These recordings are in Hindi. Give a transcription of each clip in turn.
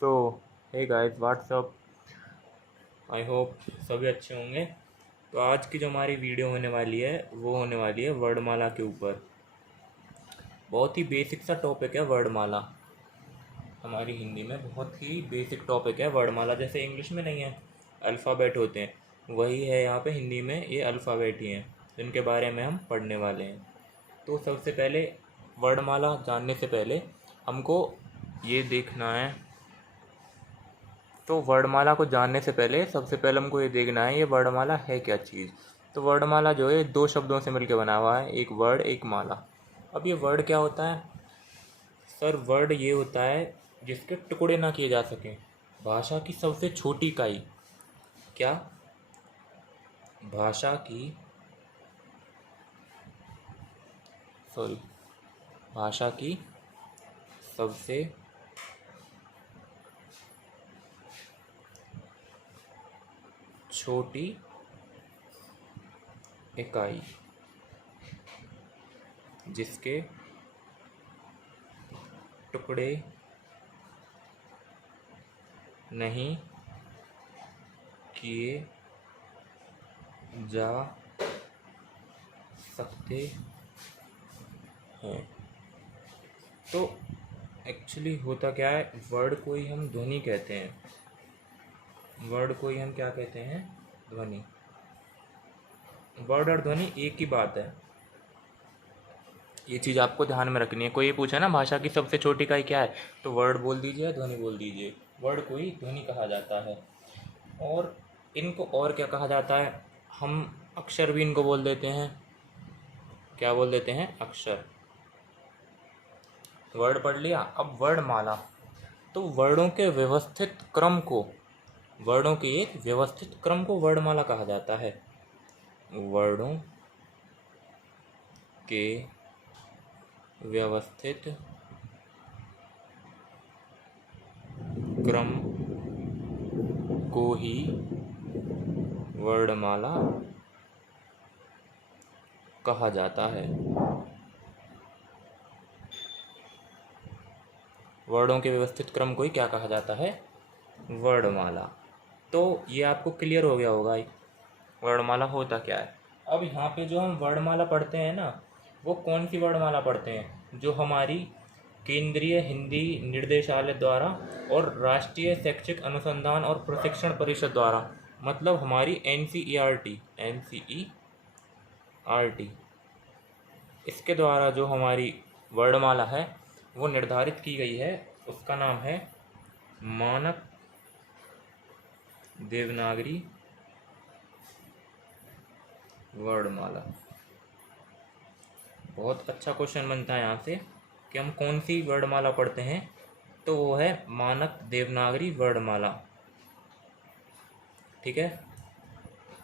So hey guys what's up. I hope सभी अच्छे होंगे। तो आज की जो हमारी वीडियो होने वाली है वो होने वाली है वर्णमाला के ऊपर। बहुत ही बेसिक सा टॉपिक है वर्णमाला। हमारी हिंदी में बहुत ही बेसिक टॉपिक है वर्णमाला। जैसे इंग्लिश में नहीं है अल्फ़ाबेट होते हैं, वही है यहाँ पे हिंदी में, ये अल्फ़ाबेट ही हैं जिनके बारे में हम पढ़ने वाले हैं। तो सबसे पहले वर्णमाला जानने से पहले हमको ये देखना है। तो वर्णमाला को जानने से पहले सबसे पहले हमको ये देखना है ये वर्णमाला है क्या चीज़। तो वर्णमाला जो है दो शब्दों से मिलकर बना हुआ है, एक वर्ड एक माला। अब ये वर्ड क्या होता है सर? वर्ड ये होता है जिसके टुकड़े ना किए जा सकें। भाषा की सबसे छोटी इकाई क्या? भाषा की सॉरी भाषा की सबसे छोटी इकाई जिसके टुकड़े नहीं किए जा सकते हैं। तो एक्चुअली होता क्या है, वर्ड को ही हम ध्वनि कहते हैं। वर्ड को ही हम क्या कहते हैं? ध्वनि। वर्ड और ध्वनि एक ही बात है, ये चीज़ आपको ध्यान में रखनी है। कोई ये पूछा ना भाषा की सबसे छोटी इकाई क्या है, तो वर्ड बोल दीजिए, ध्वनि बोल दीजिए। वर्ड को ही ध्वनि कहा जाता है। और इनको और क्या कहा जाता है? हम अक्षर भी इनको बोल देते हैं। क्या बोल देते हैं? अक्षर। वर्ड पढ़ लिया। अब वर्णमाला। तो वर्णों के व्यवस्थित क्रम को, वर्णों के एक व्यवस्थित क्रम को वर्णमाला कहा जाता है। वर्णों के व्यवस्थित क्रम को ही वर्णमाला कहा जाता है। वर्णों के व्यवस्थित क्रम को ही क्या कहा जाता है? वर्णमाला। तो ये आपको क्लियर हो गया होगा वर्णमाला होता क्या है। अब यहाँ पे जो हम वर्णमाला पढ़ते हैं ना, वो कौन सी वर्णमाला पढ़ते हैं? जो हमारी केंद्रीय हिंदी निर्देशालय द्वारा और राष्ट्रीय शैक्षिक अनुसंधान और प्रशिक्षण परिषद द्वारा, मतलब हमारी NCERT इसके द्वारा जो हमारी वर्णमाला है वो निर्धारित की गई है। उसका नाम है मानक देवनागरी वर्णमाला। बहुत अच्छा क्वेश्चन बनता है यहाँ से कि हम कौन सी वर्णमाला पढ़ते हैं, तो वो है मानक देवनागरी वर्णमाला। ठीक है,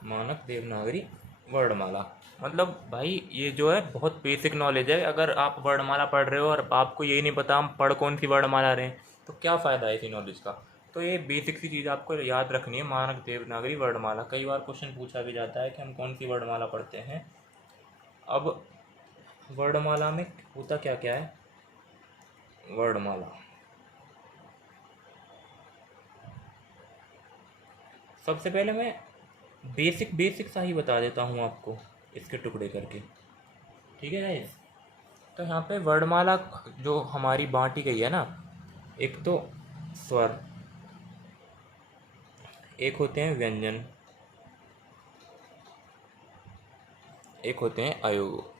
मानक देवनागरी वर्णमाला। मतलब भाई ये जो है बहुत बेसिक नॉलेज है। अगर आप वर्णमाला पढ़ रहे हो और आपको यही नहीं पता हम पढ़ कौन सी वर्णमाला रहे हैं, तो क्या फ़ायदा है इसी नॉलेज का? तो ये बेसिक सी चीज़ आपको याद रखनी है, मानक देवनागरी वर्णमाला। कई बार क्वेश्चन पूछा भी जाता है कि हम कौन सी वर्णमाला पढ़ते हैं। अब वर्णमाला में होता क्या क्या है? वर्णमाला सबसे पहले मैं बेसिक सा ही बता देता हूँ आपको, इसके टुकड़े करके। ठीक है गाइस? तो यहाँ पे वर्णमाला जो हमारी बांटी गई है ना, एक तो स्वर, एक होते हैं व्यंजन, एक होते हैं अयोग,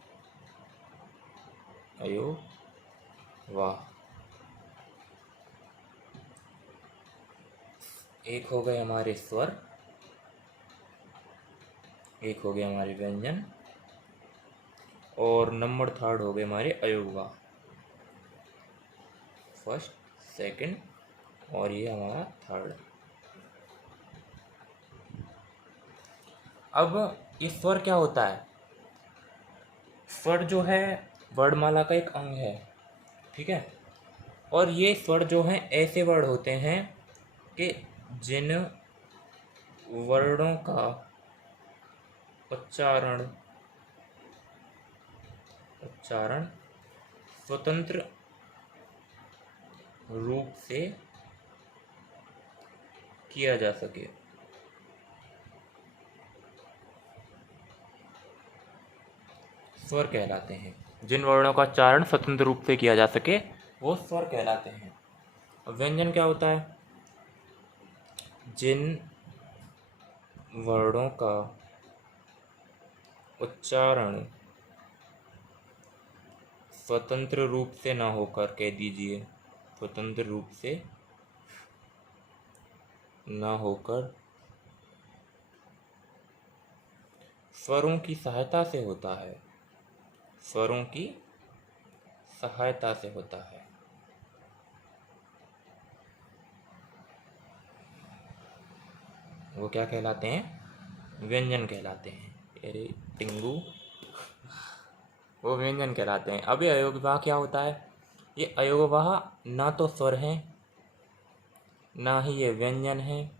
वाह, एक हो गए हमारे स्वर, एक हो गए हमारे व्यंजन, और नंबर थर्ड हो गए हमारे अयोगवा। फर्स्ट, सेकंड, और ये हमारा थर्ड। अब ये स्वर क्या होता है? स्वर जो है वर्णमाला का एक अंग है। ठीक है, और ये स्वर जो हैं ऐसे वर्ड होते हैं कि जिन वर्णों का उच्चारण स्वतंत्र रूप से किया जा सके। स्वर कहलाते हैं। जिन वर्णों का उच्चारण स्वतंत्र रूप से किया जा सके वो स्वर कहलाते हैं। अब व्यंजन क्या होता है? जिन वर्णों का उच्चारण स्वतंत्र रूप से ना होकर, कह दीजिए स्वतंत्र रूप से ना होकर स्वरों की सहायता से होता है, स्वरों की सहायता से होता है, वो क्या कहलाते हैं? व्यंजन कहलाते हैं। अरे टिंगू, वो व्यंजन कहलाते हैं। अब ये अयोगवाह क्या होता है? ये अयोगवाह ना तो स्वर हैं, ना ही ये व्यंजन हैं।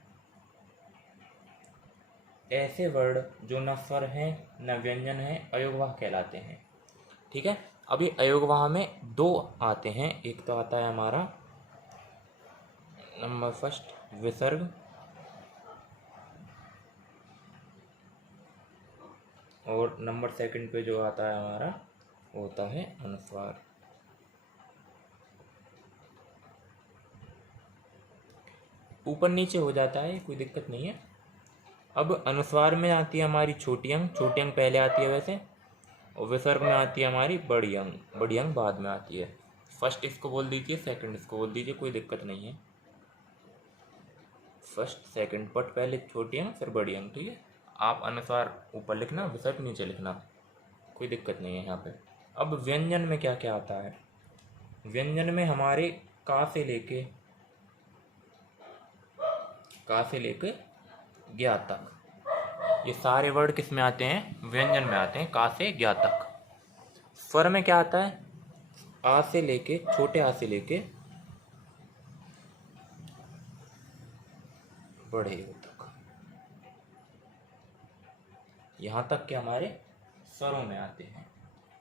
ऐसे वर्ड जो न स्वर हैं न व्यंजन हैं अयोगवाह कहलाते हैं। ठीक है। अभी अयोगवाह में दो आते हैं। एक तो आता है हमारा नंबर फर्स्ट विसर्ग, और नंबर सेकंड पे जो आता है हमारा वो होता है अनुस्वार। ऊपर नीचे हो जाता है, कोई दिक्कत नहीं है। अब अनुस्वार में आती है हमारी छोटी अंग, छोटी अंग पहले आती है वैसे, और विसर्ग में आती है हमारी बड़ी अंग, बड़ी अंग बाद में आती है। फर्स्ट इसको बोल दीजिए, सेकंड इसको बोल दीजिए, कोई दिक्कत नहीं है। फर्स्ट सेकंड पट पहले छोटी अंग फिर बड़ी अंग। ठीक है। आप अनुस्वार ऊपर लिखना, विसर्ग नीचे लिखना, कोई दिक्कत नहीं है यहाँ पे। अब व्यंजन में क्या क्या आता है? व्यंजन में हमारे का से लेके ज्ञा तक, ये सारे वर्ड किस में आते हैं? व्यंजन में आते हैं, का से ज्ञा तक। स्वर में क्या आता है? आ से लेके, छोटे आ से लेके बड़े ओ तक, यहाँ तक के हमारे स्वरों में आते हैं।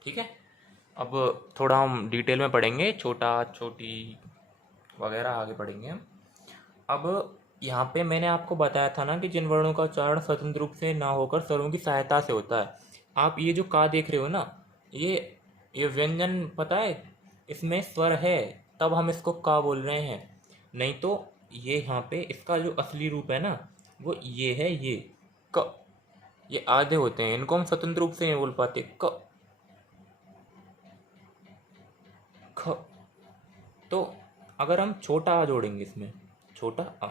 ठीक है। अब थोड़ा हम डिटेल में पढ़ेंगे, छोटा छोटी वगैरह आगे पढ़ेंगे हम। अब यहाँ पे मैंने आपको बताया था ना कि जिन वर्णों का उच्चारण स्वतंत्र रूप से ना होकर स्वरों की सहायता से होता है। आप ये जो का देख रहे हो ना, ये व्यंजन पता है, इसमें स्वर है तब हम इसको का बोल रहे हैं, नहीं तो ये यहाँ पे इसका जो असली रूप है ना वो ये है, ये क। ये आधे होते हैं, इनको हम स्वतंत्र रूप से नहीं बोल पाते। क ख। तो अगर हम छोटा आ जोड़ेंगे इसमें, छोटा आ,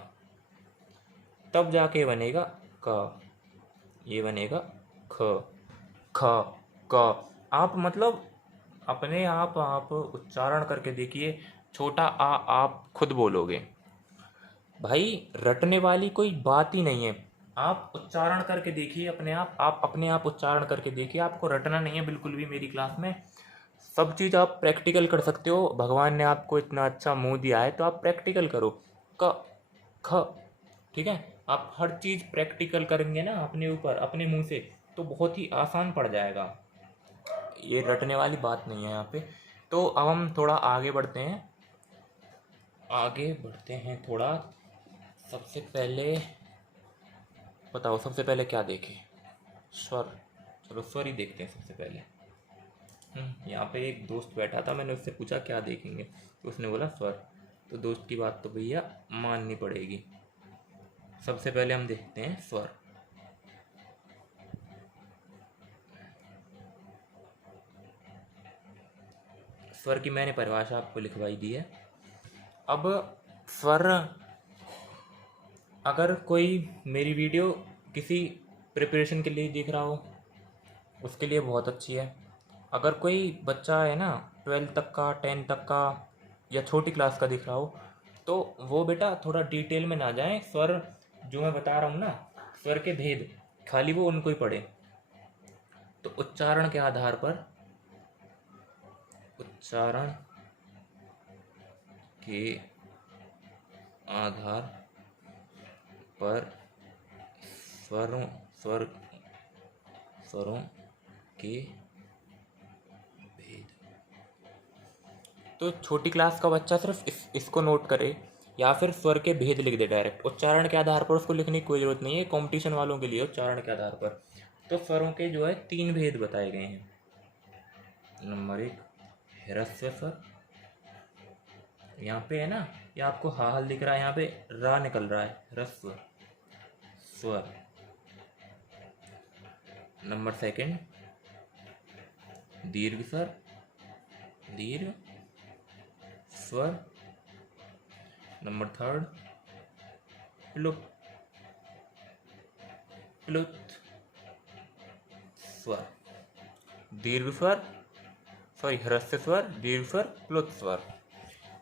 तब जाके बनेगा क, ये बनेगा ख। ख क। आप मतलब अपने आप उच्चारण करके देखिए, छोटा आ आप खुद बोलोगे। भाई रटने वाली कोई बात ही नहीं है। आप उच्चारण करके देखिए अपने आप अपने आप उच्चारण करके देखिए। आपको रटना नहीं है बिल्कुल भी। मेरी क्लास में सब चीज़ आप प्रैक्टिकल कर सकते हो। भगवान ने आपको इतना अच्छा मुंह दिया है तो आप प्रैक्टिकल करो। क ख। ठीक है। आप हर चीज़ प्रैक्टिकल करेंगे ना अपने ऊपर, अपने मुंह से, तो बहुत ही आसान पड़ जाएगा। ये रटने वाली बात नहीं है यहाँ पे। तो अब हम थोड़ा आगे बढ़ते हैं, आगे बढ़ते हैं थोड़ा। सबसे पहले बताओ, सबसे पहले क्या देखें? स्वर। चलो स्वर ही देखते हैं सबसे पहले। यहाँ पे एक दोस्त बैठा था, मैंने उससे पूछा क्या देखेंगे, तो उसने बोला स्वर। तो दोस्त की बात तो भैया माननी पड़ेगी। सबसे पहले हम देखते हैं स्वर। स्वर की मैंने परिभाषा आपको लिखवाई दी है। अब स्वर, अगर कोई मेरी वीडियो किसी प्रिपरेशन के लिए देख रहा हो उसके लिए बहुत अच्छी है। अगर कोई बच्चा है ना 12th तक का, 10th तक का या छोटी क्लास का दिख रहा हो तो वो बेटा थोड़ा डिटेल में ना जाए। स्वर जो मैं बता रहा हूँ ना, स्वर के भेद खाली वो उनको ही पढ़े। तो उच्चारण के आधार पर, उच्चारण के आधार पर स्वरों के भेद। तो छोटी क्लास का बच्चा सिर्फ इसको नोट करे, या फिर स्वर के भेद लिख दे डायरेक्ट। उच्चारण के आधार पर उसको लिखने की कोई जरूरत नहीं है, कंपटीशन वालों के लिए उच्चारण के आधार पर। तो स्वरों के जो है 3 भेद बताए गए हैं। नंबर 1 ह्रस्व स्वर, यहाँ पे है ना, ये आपको हाल दिख रहा है, यहाँ पे रा निकल रहा है, ह्रस्व स्वर। नंबर 2 दीर्घ स्वर, दीर्घ स्वर। नंबर 3 प्लुत, प्लुत स्वर। दीर्घ स्वर, सॉरी ह्रस्व स्वर, दीर्घ स्वर, प्लुत स्वर।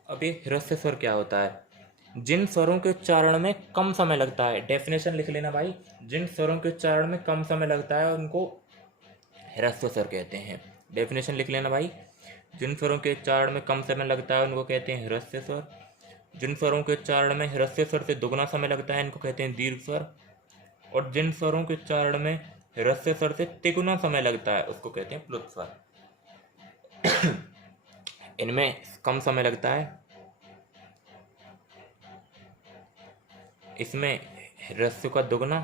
अब ये ह्रस्व स्वर क्या होता है? जिन स्वरों के उच्चारण में कम समय लगता है, डेफिनेशन लिख लेना भाई, जिन स्वरों के उच्चारण में कम समय लगता है उनको ह्रस्व स्वर कहते हैं। डेफिनेशन लिख लेना भाई, जिन स्वरों के उच्चारण में कम समय लगता है उनको कहते हैं ह्रस्व स्वर। जिन स्वरों के उच्चारण में ह्रस्व स्वर से दुगना समय लगता है इनको कहते हैं दीर्घ स्वर। और जिन स्वरों के उच्चारण में ह्रस्व स्वर से तिगुना समय लगता है उसको कहते हैं प्लुत स्वर। इनमें कम समय लगता है, इसमें ह्रस्व का दुगना,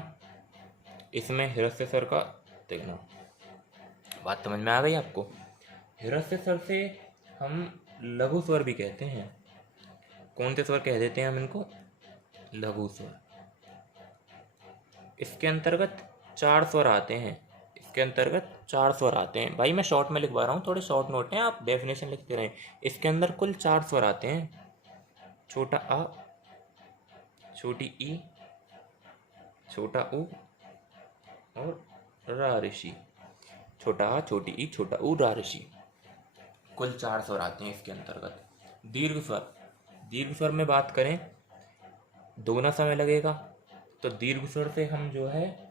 इसमें ह्रस्व स्वर का तिगुना। बात समझ में आ गई आपको? ह्रस्व स्वर से हम लघु स्वर भी कहते हैं। कौन से स्वर कह देते हैं हम इनको? लघु स्वर। इसके अंतर्गत 4 स्वर आते हैं, इसके अंतर्गत 4 स्वर आते हैं। भाई मैं शॉर्ट में लिखवा रहा हूँ, थोड़े शॉर्ट नोट हैं, आप डेफिनेशन लिखते रहें। इसके अंदर कुल 4 स्वर आते हैं, छोटा आ, छोटी ई, छोटा ऊ और रा ऋषि। छोटा आ, छोटी ई, छोटा ऊ, रा ऋषि। कुल 4 स्वर आते हैं इसके अंतर्गत। दीर्घ स्वर, दीर्घ स्वर में बात करें दोगुना समय लगेगा, तो दीर्घ स्वर से हम जो है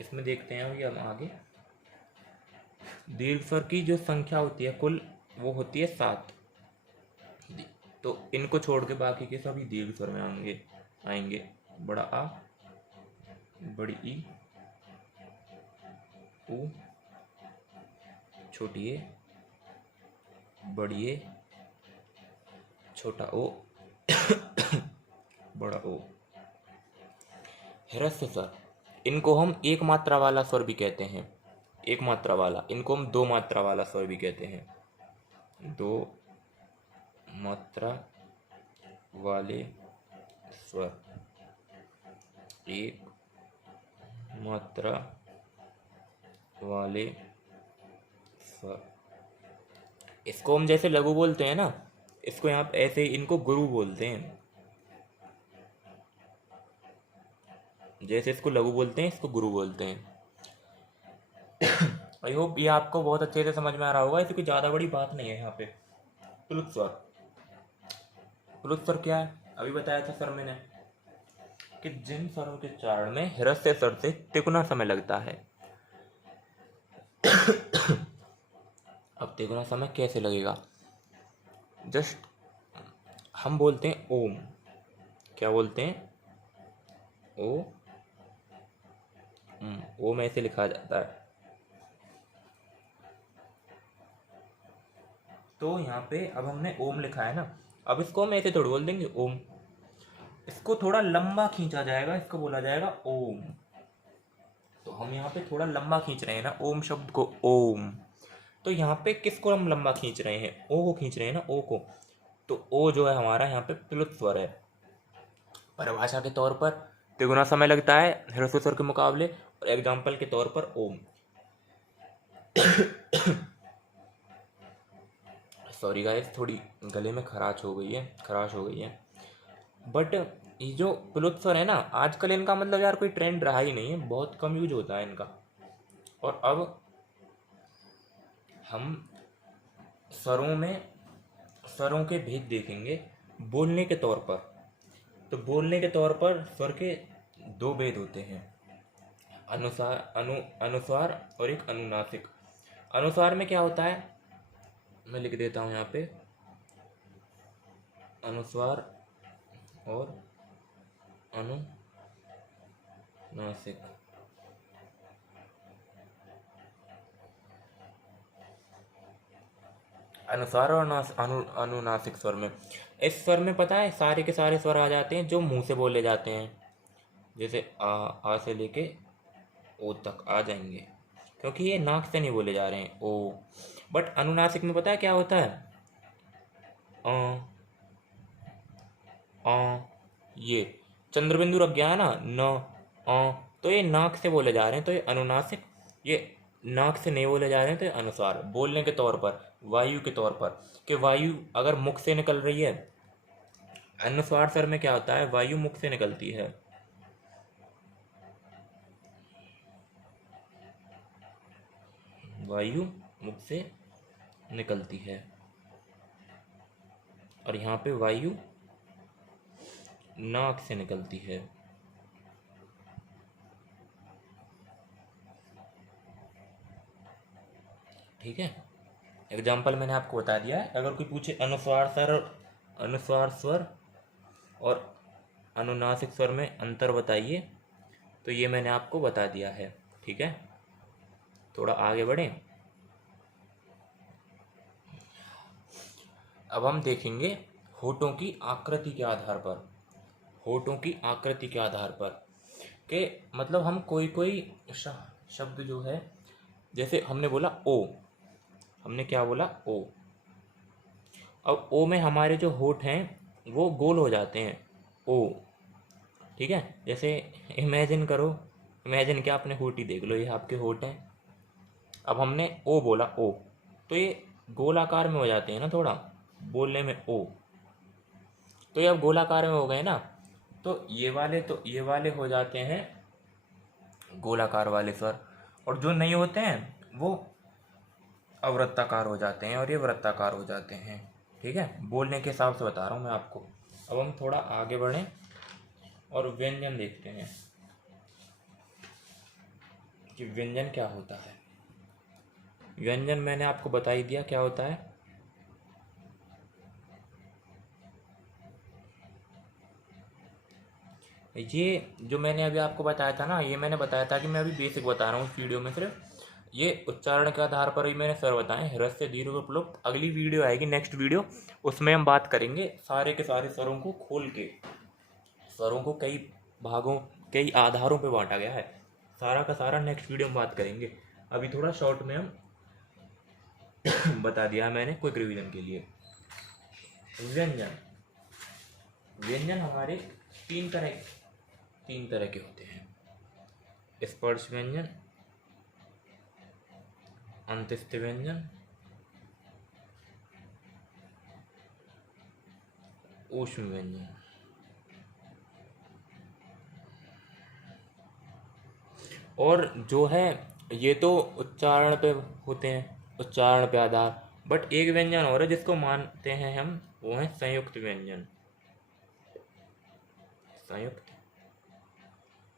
इसमें देखते हैं अभी हम आगे। दीर्घ स्वर की जो संख्या होती है कुल, वो होती है 7। तो इनको छोड़ के बाकी के सभी दीर्घ स्वर में आएंगे। बड़ा आ, बड़ी ई, ऊ, छोटी ए, बड़ी ए, छोटा ओ, बड़ा ओ। ह्रस्व स्वर, इनको हम एक मात्रा वाला स्वर भी कहते हैं। एक मात्रा वाला, इनको हम 2 मात्रा वाला स्वर भी कहते हैं। 2 मात्रा वाले स्वर, 1 मात्रा वाले स्वर। इसको हम जैसे लघु बोलते हैं ना, इसको यहाँ पे ऐसे इनको गुरु बोलते हैं। जैसे इसको लघु बोलते हैं, इसको गुरु बोलते हैं। आई होप ये आपको बहुत अच्छे से समझ में आ रहा होगा, ऐसी कोई ज़्यादा बड़ी बात नहीं है यहाँ पे। प्लुत स्वर, प्लुत स्वर क्या है? अभी बताया था सर मैंने कि जिन स्वरों के उच्चारण में ह्रस्व स्वर से तिगुना समय लगता है। अब तिगुना समय कैसे लगेगा? जस्ट हम बोलते हैं ओम, क्या बोलते हैं? ओ, ओम ऐसे लिखा जाता है। तो यहाँ पे अब हमने ओम लिखा है ना, अब इसको हम ऐसे थोड़ी बोल देंगे ओम, इसको थोड़ा लंबा खींचा जाएगा, इसको बोला जाएगा ओम। तो हम यहाँ पे थोड़ा लंबा खींच रहे हैं ना ओम शब्द को, ओम। तो यहाँ पे किसको हम लंबा खींच रहे हैं? ओ को खींच रहे हैं ना, ओ को। तो ओ जो है हमारा यहाँ पे प्लुत स्वर है। परिभाषा के तौर पर तिगुना समय लगता है ह्रस्व स्वर के मुकाबले, और एग्जाम्पल के तौर पर ओम। सॉरी गाइस, थोड़ी गले में खराश हो गई है। बट ये जो प्लुत स्वर है ना, आजकल इनका मतलब यार कोई ट्रेंड रहा ही नहीं है, बहुत कम यूज होता है इनका। और अब हम स्वरों के भेद देखेंगे बोलने के तौर पर। तो बोलने के तौर पर स्वर के 2 भेद होते हैं, अनुस्वार और एक अनुनासिक। अनुस्वार में क्या होता है, मैं लिख देता हूँ यहाँ पे, अनुस्वार और अनुनासिक। अनुस्वार और अनुनासिक स्वर में। इस स्वर में पता है सारे के सारे स्वर आ जाते हैं जो मुंह से बोले जाते हैं, जैसे आ से लेके ओ तक आ जाएंगे, क्योंकि ये नाक से नहीं बोले जा रहे हैं ओ। बट अनुनासिक में पता है क्या होता है, अ ये चंद्रबिंदु रख गया है ना, न तो ये नाक से बोले जा रहे हैं, तो ये अनुनासिक। ये नाक से नहीं बोले जा रहे हैं, तो ये अनुस्वार बोलने के तौर पर, वायु के तौर पर, कि वायु अगर मुख से निकल रही है, अनुस्वार स्वर में क्या होता है, वायु मुख से निकलती है। वायु मुख से निकलती है, और यहाँ पे वायु नाक से निकलती है। ठीक है, एग्जाम्पल मैंने आपको बता दिया है। अगर कोई पूछे अनुस्वार स्वर और अनुनासिक स्वर में अंतर बताइए, तो ये मैंने आपको बता दिया है। ठीक है, थोड़ा आगे बढ़ें। अब हम देखेंगे होठों की आकृति के आधार पर, होठों की आकृति के आधार पर के मतलब हम कोई शब्द जो है, जैसे हमने बोला ओ, हमने क्या बोला ओ। अब ओ में हमारे जो होठ हैं वो गोल हो जाते हैं, ओ। ठीक है, जैसे इमेजिन करो, इमेजिन क्या, अपने होठ ही देख लो, ये आपके होठ हैं। अब हमने ओ बोला ओ, तो ये गोल आकार में हो जाते हैं ना, थोड़ा बोलने में ओ, तो ये अब गोलाकार में हो गए ना, तो ये वाले हो जाते हैं गोलाकार वाले स्वर, और जो नहीं होते हैं वो अवृत्ताकार हो जाते हैं, और ये वृत्ताकार हो जाते हैं। ठीक है, बोलने के हिसाब से बता रहा हूँ मैं आपको। अब हम थोड़ा आगे बढ़ें और व्यंजन देखते हैं कि व्यंजन क्या होता है। व्यंजन मैंने आपको बता ही दिया क्या होता है। ये जो मैंने अभी आपको बताया था ना, ये मैंने बताया था कि मैं अभी बेसिक बता रहा हूँ इस वीडियो में सिर्फ। ये उच्चारण के आधार पर ही मैंने स्वर बताए, ह्रस्व दीर्घ प्लुप्त। अगली वीडियो आएगी, नेक्स्ट वीडियो, उसमें हम बात करेंगे सारे के सारे स्वरों को खोल के। स्वरों को कई भागों, कई आधारों पे बांटा गया है, सारा का सारा नेक्स्ट वीडियो में बात करेंगे। अभी थोड़ा शॉर्ट में हम बता दिया मैंने क्विक रिवीजन के लिए। व्यंजन, व्यंजन हमारे तीन तरह के होते हैं, स्पर्श व्यंजन, अंतस्थ व्यंजन, ऊष्म व्यंजन। और जो है ये तो उच्चारण पे होते हैं, उच्चारण पे आधार। बट एक व्यंजन और है जिसको मानते हैं हम, वो है संयुक्त व्यंजन। संयुक्त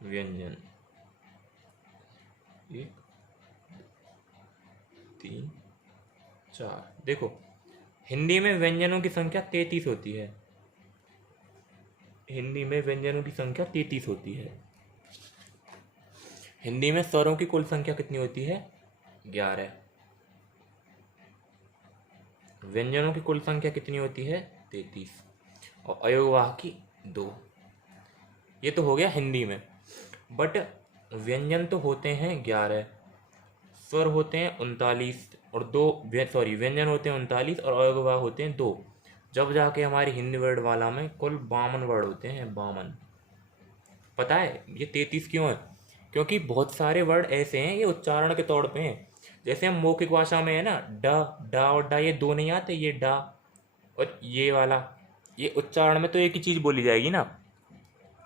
व्यंजन, 1 3 4। देखो, हिंदी में व्यंजनों की संख्या 33 होती है, हिंदी में व्यंजनों की संख्या 33 होती है। हिंदी में स्वरों की कुल संख्या कितनी होती है, 11। व्यंजनों की कुल संख्या कितनी होती है, 33, और अयोगवाह की 2। ये तो हो गया हिंदी में। बट व्यंजन तो होते हैं 11, स्वर होते हैं 39, और व्यंजन होते हैं 39 और अयोगवाह होते हैं 2। जब जाके हमारी हिंदी वर्ड वाला में कुल 52 वर्ड होते हैं, 52। पता है ये 33 क्यों है, क्योंकि बहुत सारे वर्ड ऐसे हैं ये उच्चारण के तौर पे हैं। जैसे हम मौखिक भाषा में है ना, डा और डा, ये 2 नहीं आते, ये डा और ये वाला, ये उच्चारण में तो एक ही चीज़ बोली जाएगी ना,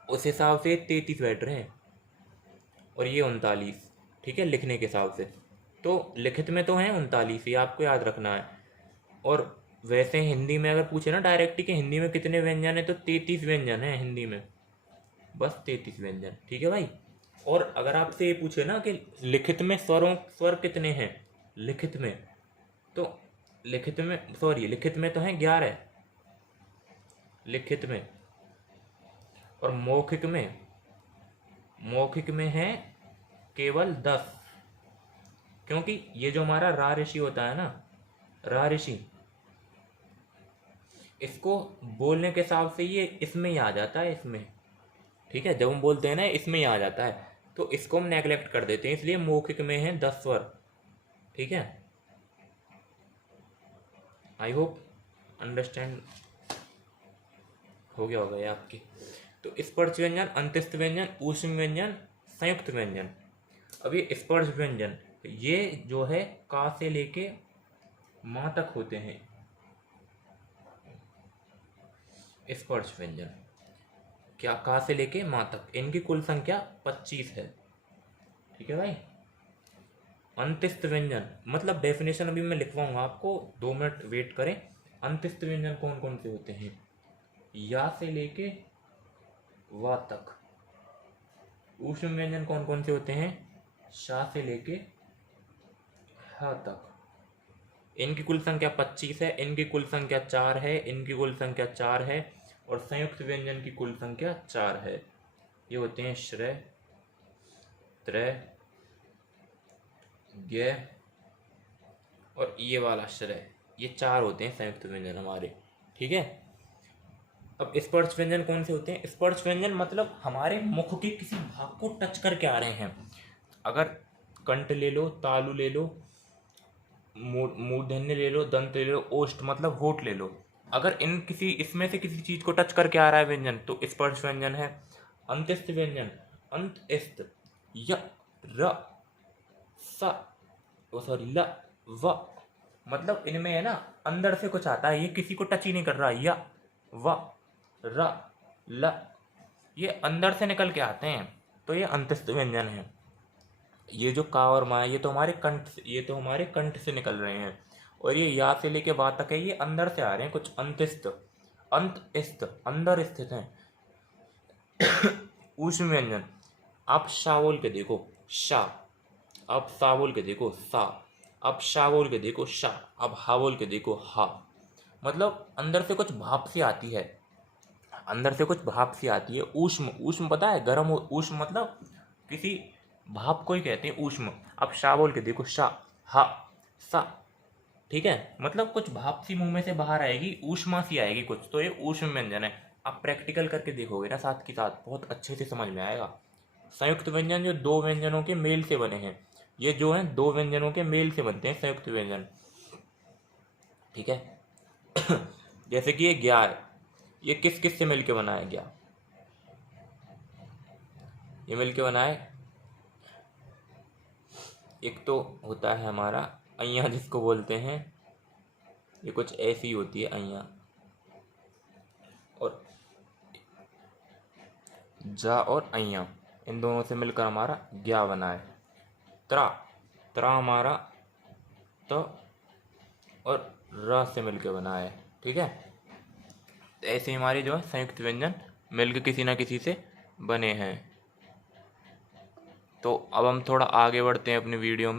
उस हिसाब से 33 बैठ रहे हैं, और ये 39। ठीक है, लिखने के हिसाब से तो लिखित में तो हैं 39, ये आपको याद रखना है। और वैसे हिंदी में अगर पूछे ना डायरेक्ट कि हिंदी में कितने व्यंजन है, तो 33 व्यंजन है हिंदी में, बस 33 व्यंजन। ठीक है भाई। और अगर आपसे ये पूछे ना कि लिखित में स्वर कितने हैं, लिखित में लिखित में तो हैं 11 लिखित में, और मौखिक में है केवल 10। क्योंकि ये जो हमारा रा ऋषि होता है ना, रा ऋषि, इसको बोलने के हिसाब से ये इसमें ही आ जाता है, इसमें। ठीक है, जब हम बोलते हैं ना इसमें ही आ जाता है, तो इसको हम नेग्लेक्ट कर देते हैं, इसलिए मौखिक में है 10 स्वर। ठीक है, आई होप अंडरस्टैंड हो गया होगा ये आपकी। तो स्पर्श व्यंजन, अंत्यस्थ व्यंजन, ऊष्म व्यंजन, संयुक्त व्यंजन। अब ये स्पर्श व्यंजन ये जो है का से लेके माँ तक होते हैं स्पर्श व्यंजन। क्या, का से लेके माँ तक, इनकी कुल संख्या 25 है। ठीक है भाई। अंत्यस्थ व्यंजन मतलब डेफिनेशन अभी मैं लिखवाऊंगा आपको, 2 मिनट वेट करें। अंत्यस्थ व्यंजन कौन कौन से होते हैं? या से लेके वा तक। ऊष्म व्यंजन कौन कौन से होते हैं? शा से लेके हा तक। इनकी कुल संख्या 25 है, इनकी कुल संख्या 4 है, इनकी कुल संख्या 4 है, और संयुक्त व्यंजन की कुल संख्या 4 है। ये होते हैं श्रेय, त्रय, ज्ञ और ये वाला श्रेय। ये 4 होते हैं संयुक्त व्यंजन हमारे। ठीक है। अब स्पर्श व्यंजन कौन से होते हैं? स्पर्श व्यंजन मतलब हमारे मुख के किसी भाग को टच करके आ रहे हैं। अगर कंठ ले लो, तालु ले लो, मूर्धन्य ले लो, दंत ले लो, ओष्ठ मतलब होठ ले लो, अगर इन किसी इसमें से किसी चीज को टच करके आ रहा है व्यंजन तो स्पर्श व्यंजन है। अंत्यस्थ व्यंजन, अंत्यस्थ, य, र, स, सॉरी, ल, व, मतलब इनमें है ना अंदर से कुछ आता है, ये किसी को टच ही नहीं कर रहा। य, व, र, ल, ये अंदर से निकल के आते हैं, तो ये अंत्यस्थ व्यंजन है। ये जो का और मा, ये तो हमारे कंठ से निकल रहे हैं, और ये या से लेके बा तक है, ये अंदर से आ रहे हैं कुछ। अंत्यस्थ, अंतस्थ अंदर स्थित हैं। ऊष्म व्यंजन, आप शा बोल के देखो शा, आप सा बोल के देखो सा, आप शा बोल के देखो शा, आप हा बोल के देखो हा। मतलब अंदर से कुछ भाप सी आती है, अंदर से कुछ भाप सी आती है। ऊष्म, ऊष्म पता है गर्म हो, ऊष्म मतलब किसी भाप को ही कहते हैं ऊष्म। अब शा बोल के देखो शा, हा, सा। ठीक है, मतलब कुछ भाप सी मुंह में से बाहर आएगी, ऊष्मा सी आएगी कुछ, तो ये ऊष्म व्यंजन है। आप प्रैक्टिकल करके देखोगे ना साथ के साथ, बहुत अच्छे से समझ में आएगा। संयुक्त व्यंजन जो 2 व्यंजनों के मेल से बने हैं, ये जो है 2 व्यंजनों के मेल से बनते हैं संयुक्त व्यंजन। ठीक है। जैसे कि ये ज्ञा है, ये किस किस से मिलके बना है ज्ञा? ये मिलके बना है, एक तो होता है हमारा अइया जिसको बोलते हैं, ये कुछ ऐसी होती है अइया, और जा और अइया, इन दोनों से मिलकर हमारा ज्ञा बना है। त्रा, त्रा हमारा त और र से मिलकर बना है। ठीक है, तो ऐसे हमारे जो है संयुक्त व्यंजन मिलकर किसी ना किसी से बने हैं। तो अब हम थोड़ा आगे बढ़ते हैं अपनी वीडियो में।